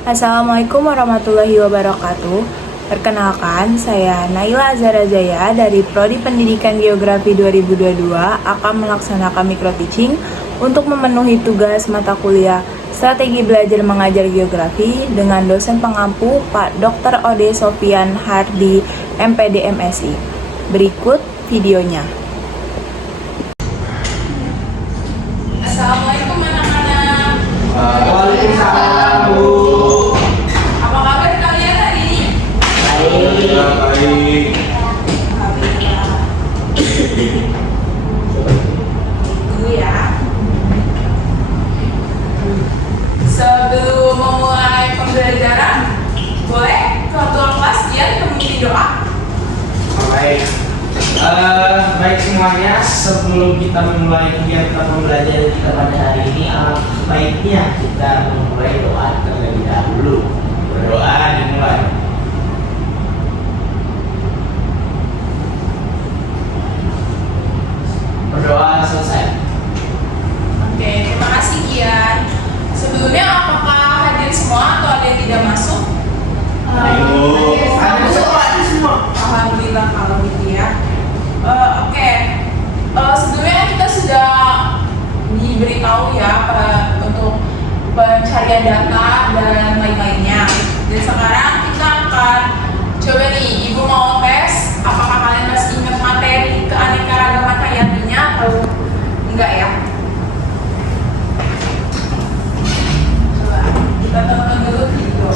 Assalamualaikum warahmatullahi wabarakatuh. Perkenalkan, saya Naila Azhara Jaya dari Prodi Pendidikan Geografi 2022 akan melaksanakan micro-teaching untuk memenuhi tugas mata kuliah Strategi Belajar Mengajar Geografi dengan dosen pengampu Pak Dr. Ode Sofian Hardi, MPD MSI. Berikut videonya. Assalamualaikum anak-anak. Waalaikumsalam, Bu. Apa kabar kalian hari ini? Baik. Dulu ya. Sebelum memulai pembelajaran, boleh ketua kelas Gian memimpin doa? Baik. Baik semuanya, sebelum kita memulai kegiatan pembelajaran kita pada hari ini, baiknya kita memulai doa terlebih dahulu. Berdoa dimulai. Berdoa selesai. Oke, terima kasih Gian. Sebelumnya apakah hadir semua atau ada yang tidak masuk? Ada semua. Alhamdulillah kalau gitu ya. Oke. Sebelumnya kita sudah diberitahu ya untuk pencarian data dan lain-lainnya. Dan sekarang kita akan coba nih, Ibu mau tes apakah kalian masih ingat materi keanekaragaman hayatinya atau enggak ya? Coba kita tonton dulu video.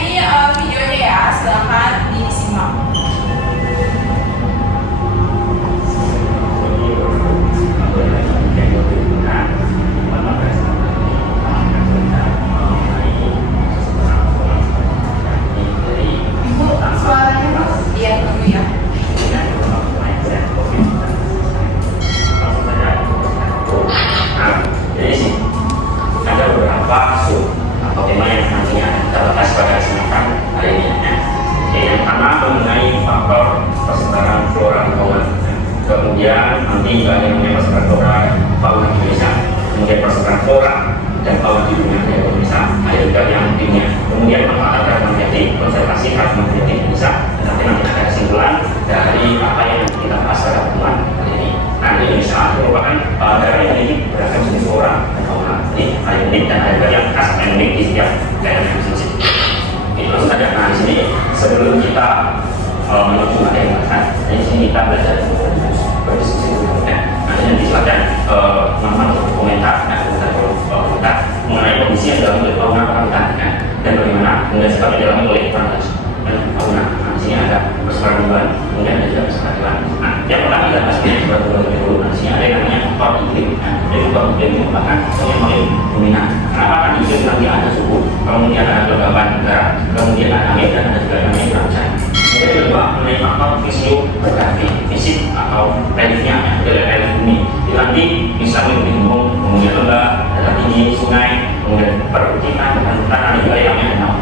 Ini videonya ya, silakan disimak. Ibu, suaranya iya dulu ya. Jadi sih ada beberapa sub atau tema yang nantinya kita bahas pada kesempatan hari ini. Yang pertama mengenai faktor persebaran flora dan fauna. Kemudian nanti juga ada yang namanya persebaran flora fauna di Indonesia. Kemudian persebaran flora dan fauna di dunia di Indonesia. Ada juga yang timnya. Kemudian manfaat keragaman hayati, konservasi keragaman hayati di Indonesia. Dan nanti ada kesimpulan dari apa yang kita bahas pada pertemuan hari ini. Nah, di Indonesia merupakan daerah yang memiliki beragam jenis flora dan fauna. Ini ada yang unik dan ada juga yang khas dan unik di setiap daerah masing-masing. Itu langsung saja. Nah, di sini sebelum kita menuju materi bahasan, di sini kita belajar berdiskusi dulu. Nah, nanti silakan teman-teman untuk berkomentar dan komentar mengenai kondisi yang dialami oleh fauna hutan dan bagaimana kemudian sikap yang dialami oleh fauna. Nah, di sini ada persebaran hewan, kemudian ada juga persebaran hewan. Nah, yang pertama kita bahas persebaran hewan dulu. Nah, di sini ada yang namanya faktor iklim. Jadi faktor iklim itu merupakan yang paling dominan. Kenapa kan iklim nanti ada suhu, kemudian ada kelembaban udara, kemudian ada angin dan ada juga yang namanya curah hujan. Yang kedua mengenai faktor fisiografi, fisik atau reliefnya, dari relief bumi. Itu nanti bisa mengikuti gunung, kemudian lembah, dataran tinggi, sungai, kemudian perbukitan, dan hutan, ada juga yang namanya danau.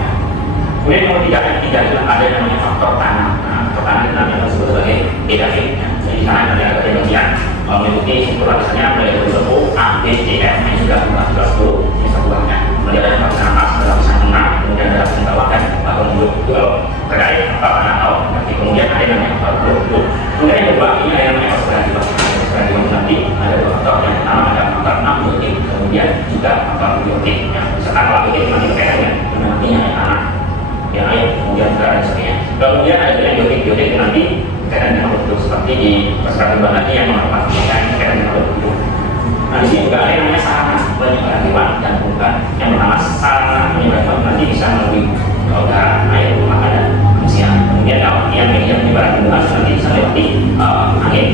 Kemudian nomor tiga adalah ada yang namanya faktor tanah. Nah, faktor tanah itu nanti disebut sebagai geografik. Jadi sana ada bagian mengikuti struktur misalnya mulai dari bentuk A, B, C, F, yang juga 10, ini satuannya. Kemudian ada lapisan atas, ada lapisan tengah, kemudian ada lapisan bawah dan kemudian terkait faktor tanah atau kemudian ada yang namanya faktor bentuk. Kemudian yang kedua ini ada yang namanya faktor berarti nanti ada dua faktor. Yang pertama ada faktor abiotik, kemudian juga faktor biotik. Misalkan abiotik nanti berkaitan dengan nantinya tanah, yang air, kemudian udara dan sebagainya. Kemudian ada yang biotik itu nanti berkaitan dengan bentuk seperti di persebaran nanti yang memanfaatkan berkaitan dengan bentuk. Nah, di sini juga ada yang namanya sarana penyebaran hewan dan bukan. Yang pertama sarana penyebaran hewan nanti bisa melalui udara, air, makanan, manusia. Kemudian yang penyebaran hewan nanti bisa melewati angin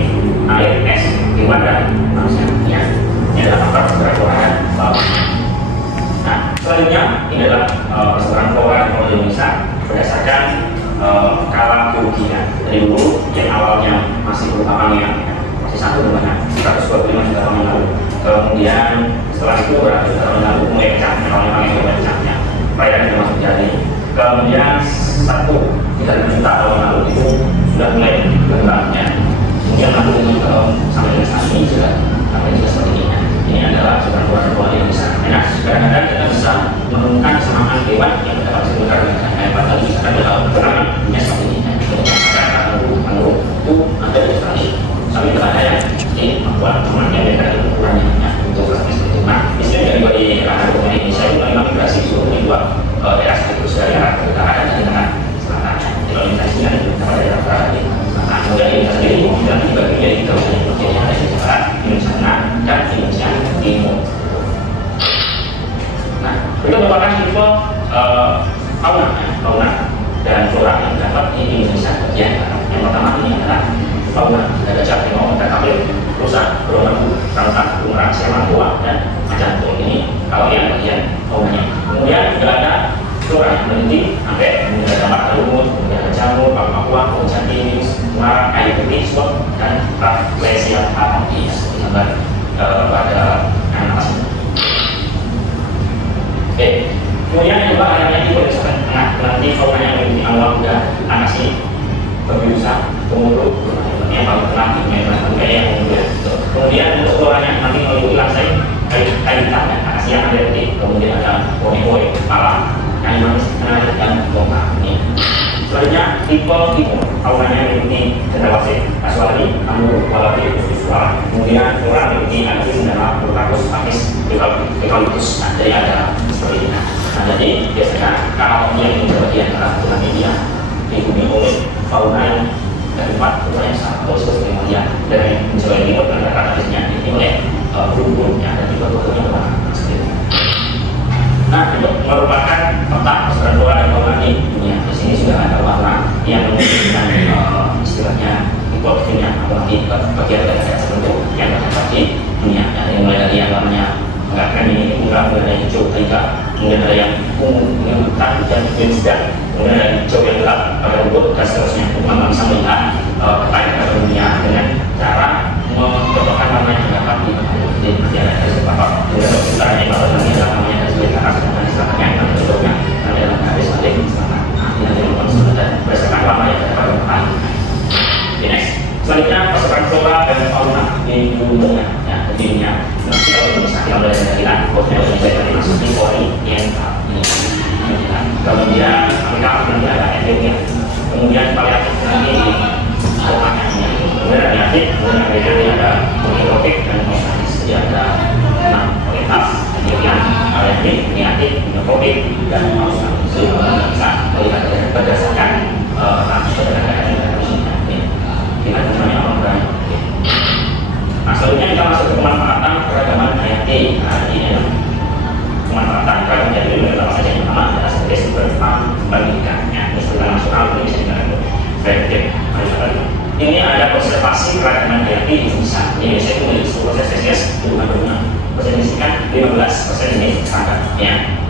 Kemudian satu kita minta tahun lalu itu sudah mulai berkembangnya. Kemudian lalu sampai dengan saat ini juga sampai juga seperti ini. Ini adalah sebuah pola yang besar. Nah, kadang-kadang kita bisa menemukan kesamaan hewan yang kita harus menggunakan hewan tadi misalkan dalam benangnya seperti ini. Untuk masyarakat menurut itu ada di Australia. Tapi tidak ada yang ini membuat teman yang beda dengan ukurannya untuk seperti itu. Nah, di sini dari ranah hukum Indonesia itu memang migrasi seluruh dua daerah sekaligus dari arah utara dan tengah selatan. Kalau migrasinya itu pada daerah utara dan selatan. Kemudian Indonesia sendiri dan dibagi menjadi tiga bagian yang ada di barat, Indonesia Tengah, dan Indonesia Timur. Nah, itu merupakan tipe fauna dan flora yang dapat di Indonesia bagian barat. Yang pertama ini adalah fauna ada gajah, harimau, kakapil, rusa, berombu, rantang, bunga, sialan, tua, dan macan tutul. Ini kalau yang bagian faunanya. Kemudian juga ada flora yang penting, sampai kemudian ada mata lumut, kemudian ada jamur, pakua, pohon jati, bunga, kayu putih, swat, dan rafflesia apophis. Gambar pada anak ini. Oke, kemudian juga ada yang tipe di tengah. Nanti fauna yang memiliki awal dan anak ini berbiusa, pemuruk, yang paling tengah, yang kemudian. Kemudian untuk floranya nanti meliputi langsai kayu hitam dan akasia adriatik, kemudian ada bonekoi, kepala, kayu manis, kenari, dan longkang. Ini. Selanjutnya tipe faunanya meliputi cendrawasih, kasuari, anggur, walati, suara. Kemudian flora meliputi antis, sendana, brutakus, apis, eucalyptus. Nah, jadi ada seperti ini. Nah, jadi biasanya kalau yang bagian antara dengan India dihuni oleh fauna yang dari empat yang sama atau seperti yang dari Jawa Timur dan kata-katanya ini oleh burung yang ada di bawahnya orang sendiri. Nah, itu merupakan peta persebaran flora dan fauna di dunia. Di sini sudah ada warna yang menunjukkan istilahnya hipotenya, apalagi bagian dari tertentu yang terdapat di dunia. Dari mulai dari yang namanya enggak keren ini, kemudian ada yang hijau taiga, kemudian ada yang ungu, kemudian hutan dan sedang, kemudian ada hijau yang gelap, ada rumput dan seterusnya. Teman-teman bisa melihat peta yang ada dunia dengan cara membentukkan warna yang dapat di ada beberapa kemudian utaranya kalau nanti namanya dari sebelah atas dan selatan yang bentuknya ada dalam garis balik selatan. Ini ada yang dan berdasarkan warna yang dapat ditemukan. Next, selanjutnya persebaran flora dan fauna di dunia. Ya, jadinya nanti kalau misalnya kita belajar dari kotnya Indonesia tadi masuk di pori yang ini. Kemudian Afrika nanti ada Ethiopia. Kemudian Palearktik nanti di Alpanya. Kemudian ada Arctic, kemudian ada tropik dan oceanis. Jadi ada 6 orientas, Ethiopia, Palearktik, Nearktik, tropik dan oceanis. Jadi bisa melihat berdasarkan negara-negara yang ada di sini. Kita namanya orang berani. Nah, selanjutnya kita masuk ke pemanfaatan keragaman hayati. Nah, ini adalah pemanfaatan keragaman hayati itu adalah saja yang pertama adalah sebagai sumber pembangkitannya. Ini secara nasional ini bisa digunakan baik. Ini ada konservasi keragaman hayati di Indonesia. Indonesia itu memiliki 10% spesies tumbuhan beruang. Persenisikan 15% ini serangga,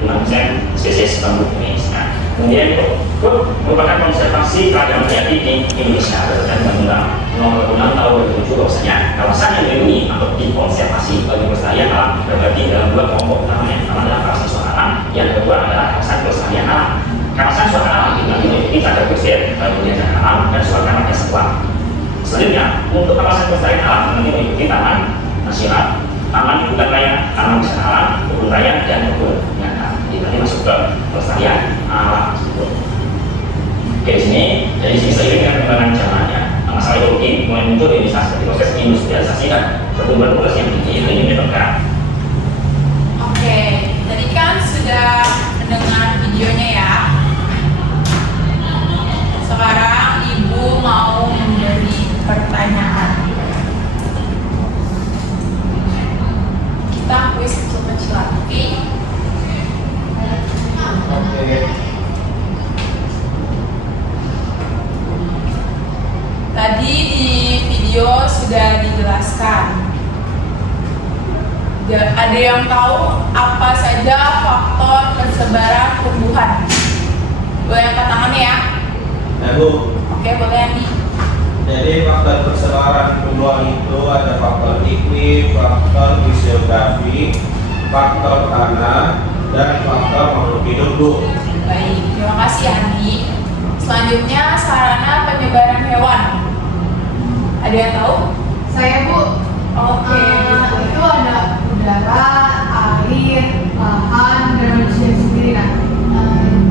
5% spesies bambu Indonesia. Kemudian itu merupakan konservasi keragaman hayati di Indonesia berdasarkan Undang-Undang Nomor 6 Tahun 2007 bahwasanya kawasan yang dilindungi atau dikonservasi bagi pelestarian alam terbagi dalam dua kelompok utamanya. Pertama adalah kawasan suara alam, yang kedua adalah kawasan pelestarian alam. Kawasan suara alam itu memiliki cagar biosfer, kemudian cagar alam dan suara marga satwa. Selanjutnya untuk kawasan pelestarian alam nanti meliputi taman nasional, taman hutan raya, taman wisata alam, kebun raya dan kebun nyata. Ini masuk ke pelestarian alam tersebut. Oke, di sini dari sini seiring dengan perkembangan zamannya, masalah ekologi mulai muncul di Indonesia seperti proses industrialisasi dan pertumbuhan populasi yang tinggi. Ini menyebabkan. Oke, tadi kan sudah mendengar videonya ya. Sekarang Ibu mau memberi pertanyaan. Kita kuis kecil-kecilan, oke? Tadi di video sudah dijelaskan. Ada yang tahu apa saja faktor persebaran tumbuhan? Boleh angkat tangan ya? Ya, Bu. Oke, boleh Andi. Jadi faktor persebaran tumbuhan itu ada faktor iklim, faktor fisiografi, faktor tanah, dan faktor makhluk hidup, Bu. Baik. Baik, terima kasih Andi. Selanjutnya sarana penyebaran hewan. Ada yang tahu? Saya Bu, Oke. itu ada udara, air, bahan, dan manusia sendiri. Nah,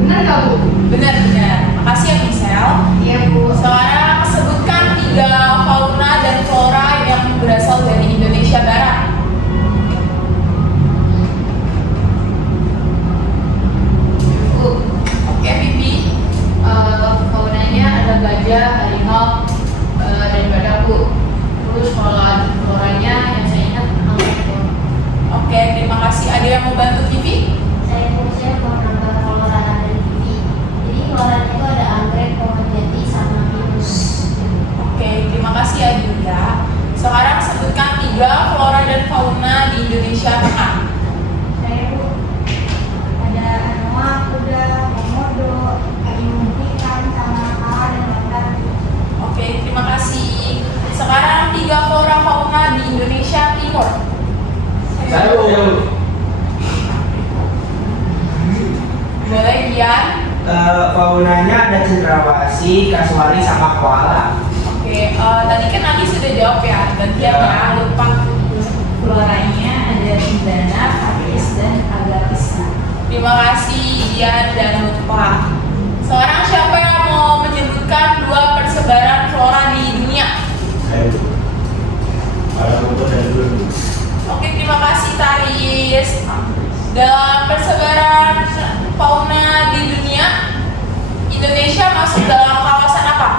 benar nggak Bu? Benar-benar. Makasih ya Michelle. Iya Bu. Sekarang sebutkan 3 fauna dan flora yang berasal dari Indonesia Barat. Bu, Oke, Pipi. faunanya ada gajah, harimau, dan badak Bu. Terus floranya yang saya ingat anggrek Bu. Oke, terima kasih. Ada yang mau bantu Pipi? Saya mau nambah flora dari TV. Jadi flora itu ada anggrek, pohon jati, sama pinus. Oke, terima kasih ya Dinda. Sekarang sebutkan 3 flora dan fauna di Indonesia Tengah. Saya Bu, ada anoa, kuda, komodo, harimau ikan, sama kala dan badak. Oke, terima kasih. Sekarang 3 flora fauna di Indonesia Timur. Saya Boleh Gian? faunanya ada cendrawasih, kasuari, sama koala. Oke, tadi kan Andi sudah jawab ya, gantian ya, lupa. Floranya ada iguana, apis, dan agatis. Terima kasih Gian dan lupa. Sekarang siapa yang mau menyebutkan 2 persebaran flora di dunia? Oke, terima kasih Taris. Dalam persebaran fauna di dunia, Indonesia masuk dalam kawasan apa?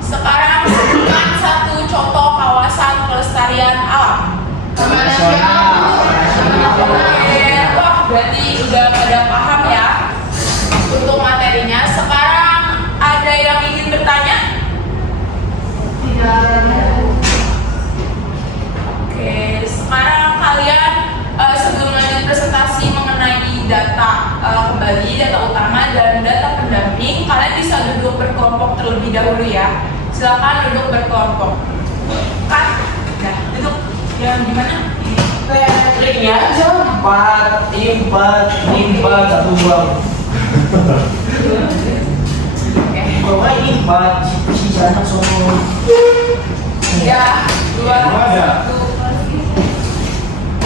Sekarang sebutkan 1 contoh kawasan pelestarian alam. Oke, wah berarti udah pada paham ya untuk materinya. Sekarang ada yang ingin bertanya? Tidak ada. Oke, sekarang kalian sebelum lanjut presentasi mengenai data kembali, data utama dan data pendamping, kalian bisa duduk berkelompok terlebih dahulu ya. Silakan duduk berkelompok. Kan? Nah, duduk. Yang gimana? Triknya aja 4, 1 buang. Oke. Kalau ini 4, sisanya semua. Ya, 2, 1.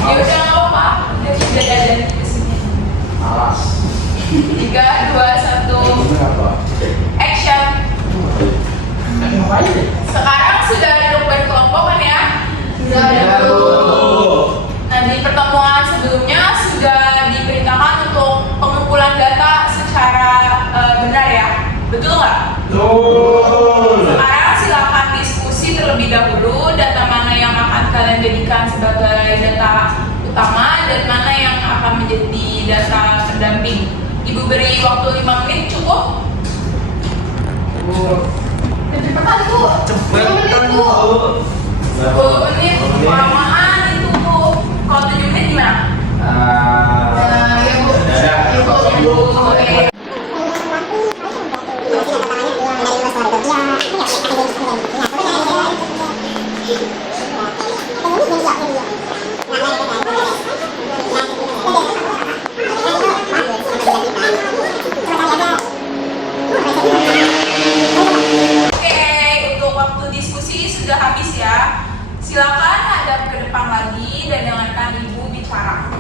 Ya udah nggak apa-apa. Udah ada di sini. Alas. 3, 2, 1. Action. Ngapain deh? Sekarang sudah duduk berkelompok kan ya? Sudah ada Bu. Nah, di pertemuan sebelumnya sudah diberitakan untuk pengumpulan data secara benar ya? Betul nggak? Sekarang silakan diskusi terlebih dahulu data mana yang akan kalian jadikan sebagai data utama dan mana yang akan menjadi data pendamping. Ibu beri waktu 5 menit cukup? Cepetan Bu. Cepet 5 menit Bu. 10 menit, kelamaan itu Bu. Kalau 7 menit gimana? Ya Bu. Dadah. Oke. Oke, untuk waktu diskusi sudah habis ya. Silakan hadap ke depan lagi dan dengarkan Ibu bicara.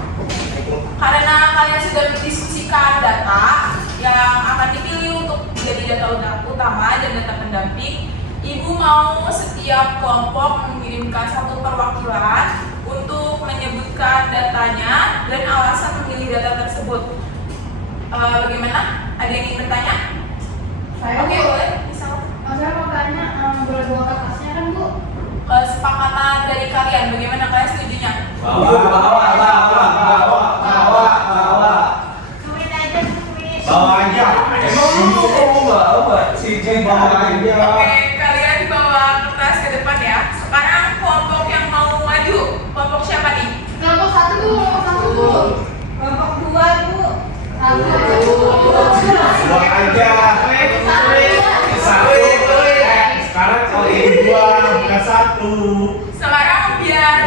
Karena kalian sudah mendiskusikan data yang akan dipilih untuk menjadi data utama dan data pendamping, Ibu mau setiap kelompok mengirimkan 1 perwakilan untuk menyebutkan datanya dan alasan memilih data tersebut. Bagaimana? Ada yang ingin bertanya? Saya Oke, Bu. boleh. Bisa. Saya mau tanya, boleh bawa kertasnya kan Bu? Kesepakatan dari kalian, bagaimana kalian setujunya? Sulit aja, sulit. Oke, kalian bawa kertas ke depan ya. Sekarang kelompok yang mau maju, kelompok siapa nih? Kelompok 1 Bu, kelompok 1 Bu. Kelompok 2 Bu. 1. Sekarang kali 2 bukan 1. Sekarang biar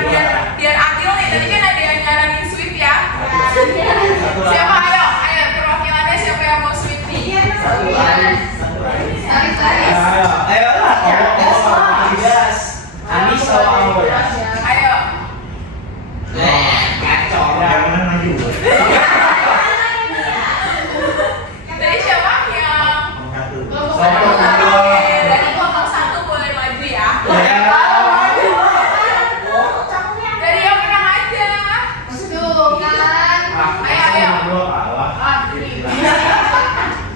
adil nih. Tadi kan ada yang nyaranin sweet ya. Ayo lah. Gas lah. Gas. Anis sama kamu ya. Ayo. Kacau. Jangan maju. Dari siapa yang? Satu. Dari kelompok 1 boleh maju ya. Dari yang menang aja. Tuh kan. Ayo. Dua kalah.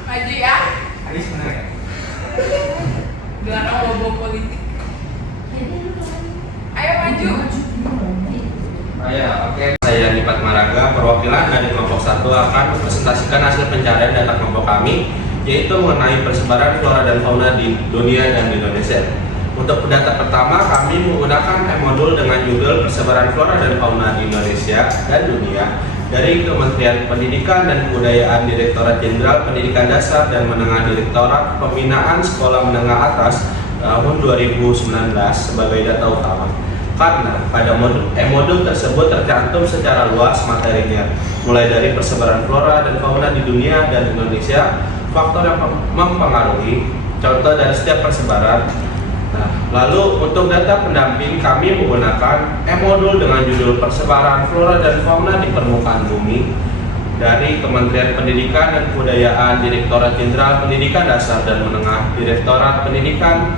Maju ya. Anis benar ya? Dengan bobo politik. Ayo maju. Oke. Saya Nipat Maraga, perwakilan dari kelompok 1 akan mempresentasikan hasil pencarian data kelompok kami, yaitu mengenai persebaran flora dan fauna di dunia dan di Indonesia. Untuk data pertama, kami menggunakan modul dengan judul Persebaran Flora dan Fauna di Indonesia dan Dunia dari Kementerian Pendidikan dan Kebudayaan, Direktorat Jenderal Pendidikan Dasar dan Menengah, Direktorat Pembinaan Sekolah Menengah Atas tahun 2019 sebagai data utama. Karena pada modul tersebut tercantum secara luas materinya, mulai dari persebaran flora dan fauna di dunia dan Indonesia, faktor yang mempengaruhi, contoh dari setiap persebaran. Nah, lalu untuk data pendamping kami menggunakan modul dengan judul Persebaran Flora dan Fauna di Permukaan Bumi dari Kementerian Pendidikan dan Kebudayaan, Direktorat Jenderal Pendidikan Dasar dan Menengah, Direktorat Pendidikan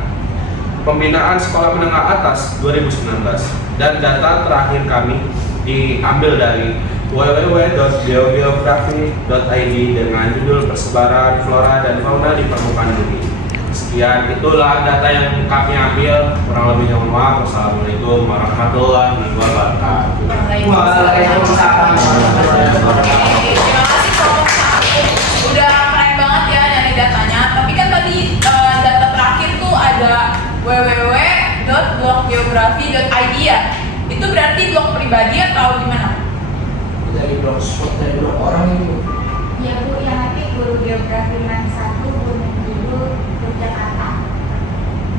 Pembinaan Sekolah Menengah Atas 2019, dan data terakhir kami diambil dari www.geogeografi.id dengan judul Persebaran Flora dan Fauna di Permukaan Bumi. Sekian, itulah data yang kami ambil. Kurang lebihnya mohon maaf. Wassalamualaikum warahmatullahi wabarakatuh. Waalaikumsalam. Oke, terima kasih kelompok 1. Udah keren banget ya nyari datanya. Tapi kan tadi data terakhir tuh ada www.bloggeografi.id ya. Itu berarti blog pribadi atau gimana? Dari blogspot dari blog orang itu. Ya Bu, yang nanti guru geografi man 1 Gunung Kidul Yogyakarta.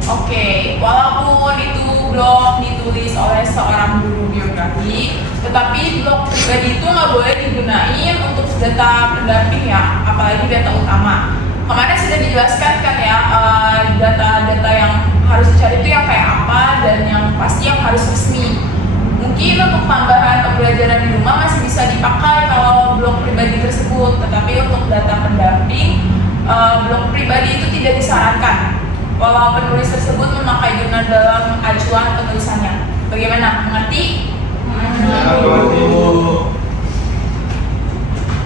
Oke, walaupun itu blog ditulis oleh seorang guru geografi, tetapi blog pribadi itu nggak boleh digunain untuk data pendamping ya, apalagi data utama. Kemarin sudah dijelaskan kan ya, data-data yang harus dicari itu yang kayak apa dan yang pasti yang harus resmi. Mungkin untuk tambahan pembelajaran di rumah masih bisa dipakai kalau blog pribadi tersebut, tetapi untuk data pendamping, blog pribadi itu tidak disarankan. Walau penulis tersebut memakai jurnal dalam acuan penulisannya. Bagaimana? Mengerti?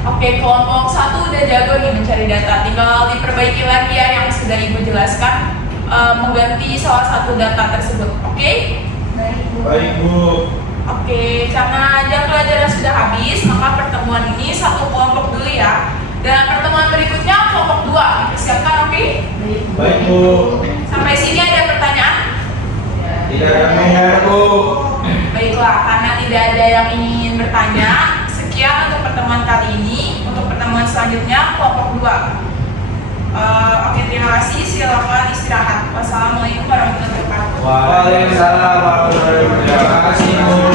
Oke, kelompok 1 udah jago nih mencari data. Tinggal diperbaiki lagi ya yang sudah Ibu jelaskan, mengganti salah satu data tersebut. Oke? Baik Bu. Oke, karena jam pelajaran sudah habis, maka pertemuan ini satu kelompok dulu ya. Dan pertemuan berikutnya kelompok 2 dipersiapkan, oke? Baik Bu. Sampai sini ada pertanyaan? Tidak ada Bu. Baiklah, karena tidak ada yang ingin bertanya, sekian untuk pertemuan kali ini. Untuk pertemuan selanjutnya kelompok 2. Oke, terima kasih. Silakan istirahat. Wassalamualaikum warahmatullahi wabarakatuh. Waalaikumsalam warahmatullahi wabarakatuh. Terima kasih Bu.